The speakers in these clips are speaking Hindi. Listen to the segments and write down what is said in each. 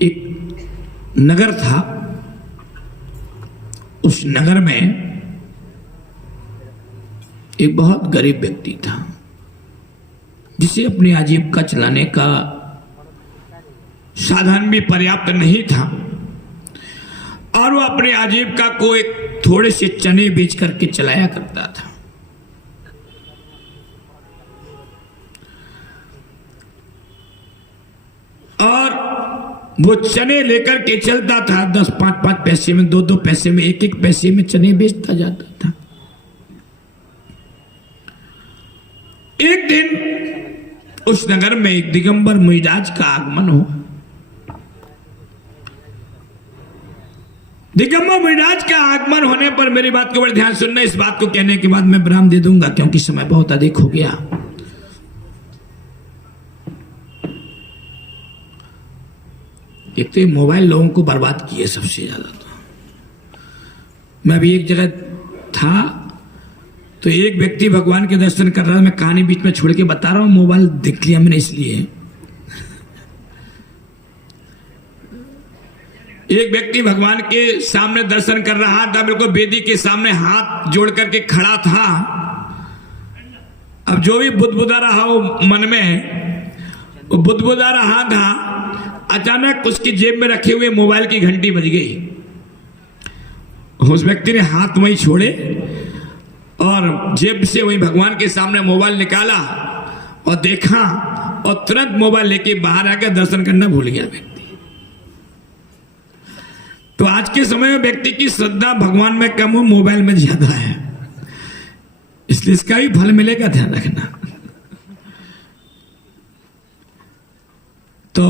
एक नगर था, उस नगर में एक बहुत गरीब व्यक्ति था जिसे अपनी आजीविका चलाने का साधन भी पर्याप्त नहीं था और वो अपनी आजीविका को एक थोड़े से चने बेच करके चलाया करता था। और वो चने लेकर के चलता था, 10-5 पैसे में, 2-2 पैसे में, 1-1 पैसे में चने बेचता जाता था। एक दिन उस नगर में एक दिगंबर मुनिराज का आगमन हुआ। दिगंबर मुनिराज का आगमन होने पर मेरी बात को बड़े ध्यान सुनना। इस बात को कहने के बाद मैं विराम दे दूंगा क्योंकि समय बहुत अधिक हो गया। एक तो मोबाइल लोगों को बर्बाद किए सबसे ज्यादा। तो मैं अभी एक जगह था तो एक व्यक्ति भगवान के दर्शन कर रहा था। मैं कहानी बीच में छोड़ के बता रहा हूं, मोबाइल देख लिया मैंने इसलिए। एक व्यक्ति भगवान के सामने दर्शन कर रहा था, बिल्कुल वेदी के सामने हाथ जोड़ करके खड़ा था। अब जो भी बुदबुदा रहा हो मन में, वो बुदबुदा रहा था। अचानक उसकी जेब में रखे हुए मोबाइल की घंटी बज गई। उस व्यक्ति ने हाथ वहीं छोड़े और जेब से वहीं भगवान के सामने मोबाइल निकाला और देखा और तुरंत मोबाइल लेके बाहर आकर दर्शन करना भूल गया व्यक्ति। तो आज के समय में व्यक्ति की श्रद्धा भगवान में कम हो, मोबाइल में ज्यादा है, इसलिए इसका भी फल मिलेगा, ध्यान रखना। तो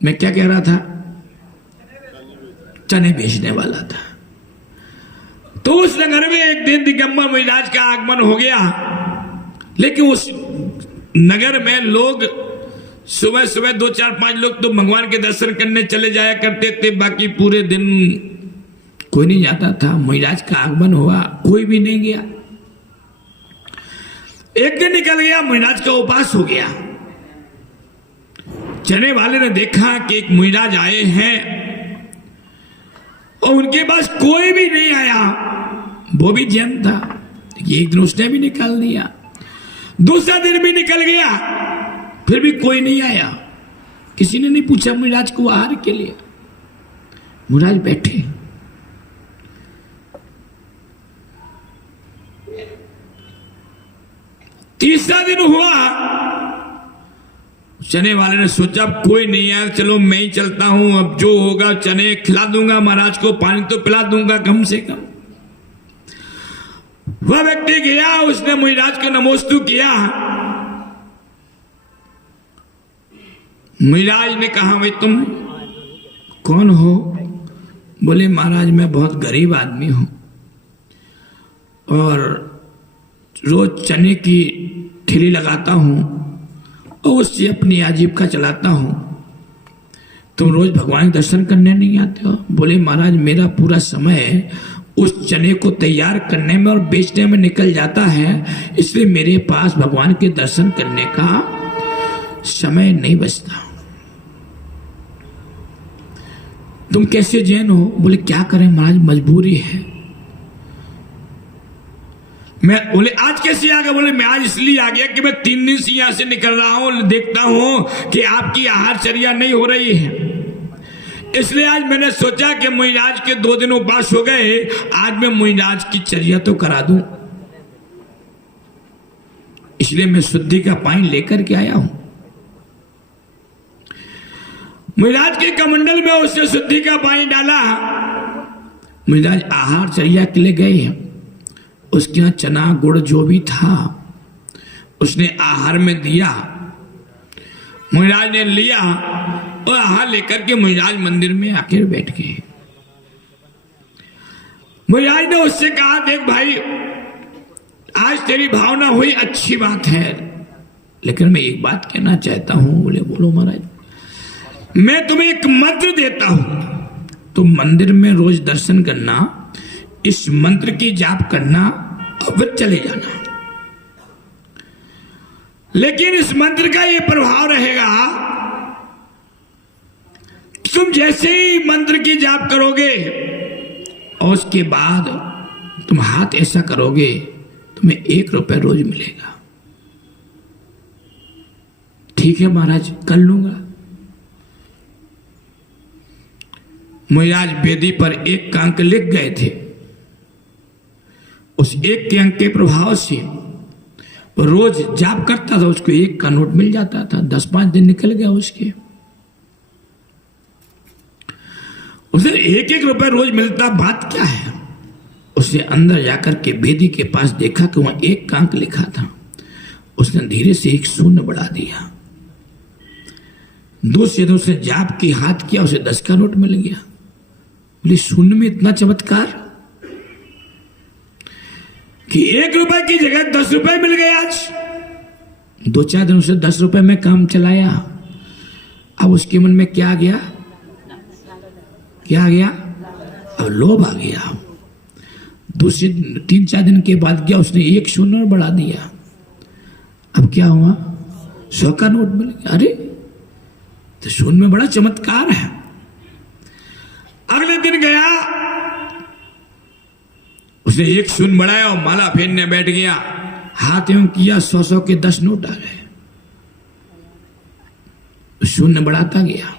मैं क्या कह रहा था, चने बेचने वाला था। तो उस नगर में एक दिन दिगंबर मुनिराज का आगमन हो गया। लेकिन उस नगर में लोग सुबह सुबह 2-4-5 लोग तो भगवान के दर्शन करने चले जाया करते थे, बाकी पूरे दिन कोई नहीं जाता था। मुनिराज का आगमन हुआ, कोई भी नहीं गया। एक दिन निकल गया, मुनिराज का उपास हो गया। चने वाले ने देखा कि एक मुनिराज आए हैं और उनके पास कोई भी नहीं आया। वो भी जैन था, एक दिन उसने भी निकाल दिया, दूसरा दिन भी निकल गया, फिर भी कोई नहीं आया। किसी ने नहीं पूछा मुनिराज को आहार के लिए। मुनिराज बैठे। तीसरा दिन हुआ, चने वाले ने सोचा अब कोई नहीं आया, चलो मैं ही चलता हूं, अब जो होगा चने खिला दूंगा, महाराज को पानी तो पिला दूंगा कम से कम। वह व्यक्ति गया, उसने मुनिराज को नमोस्तु किया। मुनिराज ने कहा, भाई तुम कौन हो? बोले महाराज मैं बहुत गरीब आदमी हूं और रोज चने की ठेली लगाता हूं और उससे अपनी आजीविका चलाता हूं। तुम रोज भगवान के दर्शन करने नहीं आते हो? बोले महाराज मेरा पूरा समय उस चने को तैयार करने में और बेचने में निकल जाता है, इसलिए मेरे पास भगवान के दर्शन करने का समय नहीं बचता। तुम कैसे जैन हो? बोले क्या करें महाराज, मजबूरी है। मैं बोले आज कैसे आ गया? बोले मैं आज इसलिए आ गया कि मैं 3 दिन से यहां से निकल रहा हूं, देखता हूं कि आपकी आहारचर्या नहीं हो रही है, इसलिए आज मैंने सोचा कि मुनिराज के 2 दिन उपास हो गए, आज मैं मुनिराज की चर्या तो करा दूं, इसलिए मैं शुद्धि का पानी लेकर के आया हूं। मुनिराज के कमंडल में उसने शुद्धि का पानी डाला। मुनिराज आहारचर्या के लिए गए हैं, उसके यहाँ चना गुड़ जो भी था उसने आहार में दिया। मुनिराज ने लिया और आहार लेकर के मुनिराज मंदिर में आकर बैठ गए। मुनिराज ने उससे कहा, देख भाई आज तेरी भावना हुई, अच्छी बात है, लेकिन मैं एक बात कहना चाहता हूं। बोले बोलो महाराज। मैं तुम्हें एक मंत्र देता हूं, तुम मंदिर में रोज दर्शन करना, इस मंत्र की जाप करना और फिर चले जाना। लेकिन इस मंत्र का ये प्रभाव रहेगा तुम जैसे ही मंत्र की जाप करोगे और उसके बाद तुम हाथ ऐसा करोगे, तुम्हें 1 रुपया रोज मिलेगा। ठीक है महाराज, कर लूंगा। महाराज वेदी पर 1 का अंक लिख गए थे। उस 1 के अंक के प्रभाव से रोज जाप करता था, उसको 1 का नोट मिल जाता था। 10-5 दिन निकल गया उसके, उसे 1-1 रुपया रोज मिलता। बात क्या है? उसने अंदर जाकर के वेदी के पास देखा कि वहां 1 का अंक लिखा था। उसने धीरे से 1 शून्य बढ़ा दिया। दूसरे दिन उसने जाप की हाथ किया, उसे 10 का नोट मिल गया। बोले शून्य में इतना चमत्कार कि 1 रुपए की जगह 10 रुपए मिल गए। आज 2-4 दिन से 10 रुपए में काम चलाया। अब उसके मन में क्या आ गया? क्या आ गया? अब लोभ आ गया। दूसरे 3-4 दिन के बाद गया, उसने 1 शून्य और बढ़ा दिया। अब क्या हुआ? 100 का नोट मिल गया। अरे तो शून्य में बड़ा चमत्कार है। अगले दिन गया, उसने 1 शून्य बढ़ाया और माला फेरने बैठ गया। हाथ यूं किया, 100 के 10 नोट आ गए। शून्य बढ़ाता गया।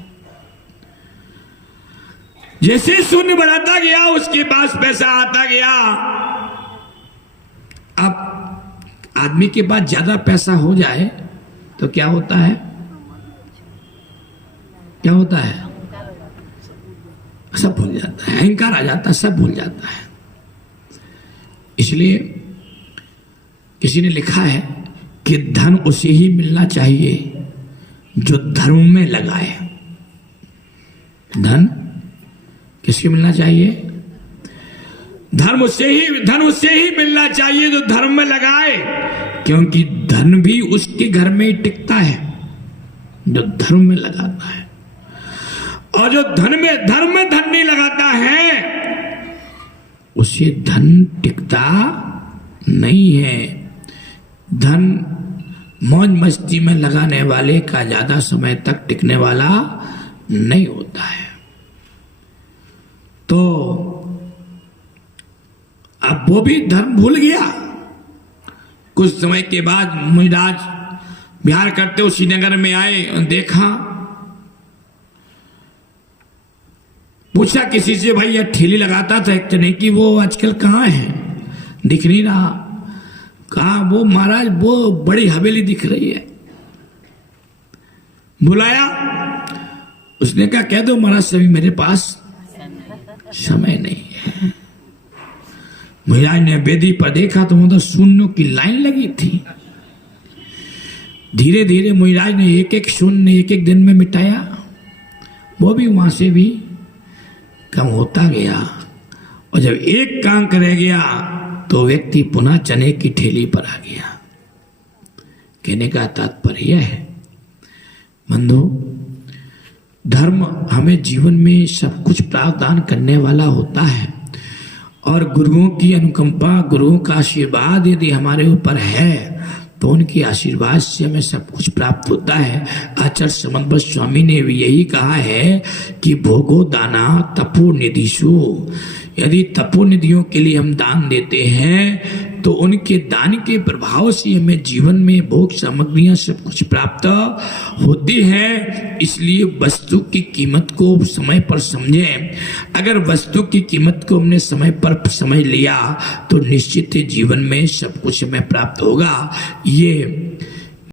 जैसे शून्य बढ़ाता गया, उसके पास पैसा आता गया। अब आदमी के पास ज्यादा पैसा हो जाए तो क्या होता है? क्या होता है? सब भूल जाता है, अहंकार आ जाता है, सब भूल जाता है। इसलिए किसी ने लिखा है कि धन उसे ही मिलना चाहिए जो धर्म में लगाए। धन किसको मिलना चाहिए? धन उससे ही मिलना चाहिए जो धर्म में लगाए, क्योंकि धन भी उसके घर में ही टिकता है जो धर्म में लगाता है। और जो धर्म में धन नहीं लगाता है, उसे धन टिकता नहीं है। धन मौज मस्ती में लगाने वाले का ज्यादा समय तक टिकने वाला नहीं होता है। तो अब वो भी धर्म भूल गया। कुछ समय के बाद महाराज बिहार करते हुए श्रीनगर में आए और देखा, पूछा किसी से, भाई यह ठेली लगाता था एक जने की, वो आजकल कहाँ है? दिख नहीं रहा। कहा? वो महाराज वो बड़ी हवेली दिख रही है। बुलाया, उसने कहा कह दो महाराज सभी मेरे पास समय नहीं है। महाराज ने वेदी पर देखा तो वहां तो शून्यों की लाइन लगी थी। धीरे धीरे महाराज ने 1-1 शून्य 1-1 दिन में मिटाया। वो भी वहां से भी कम होता गया। और जब 1 का अंक रह गया तो व्यक्ति पुनः चने की ठेली पर आ गया। कहने का तात्पर्य है बंधु, धर्म हमें जीवन में सब कुछ प्रावधान करने वाला होता है। और गुरुओं की अनुकंपा, गुरुओं का आशीर्वाद यदि हमारे ऊपर है तो उनके आशीर्वाद से हमें सब कुछ प्राप्त होता है। आचार्य समन्वय स्वामी ने भी यही कहा है कि भोगो दाना तपो निधिषु। यदि तपोनिधियों के लिए हम दान देते हैं तो उनके दान के प्रभाव से हमें जीवन में भोग सामग्रियां सब कुछ प्राप्त होती है। इसलिए वस्तु की कीमत को समय पर समझें। अगर वस्तु की कीमत को हमने समय पर समझ लिया तो निश्चित ही जीवन में सब कुछ हमें प्राप्त होगा। ये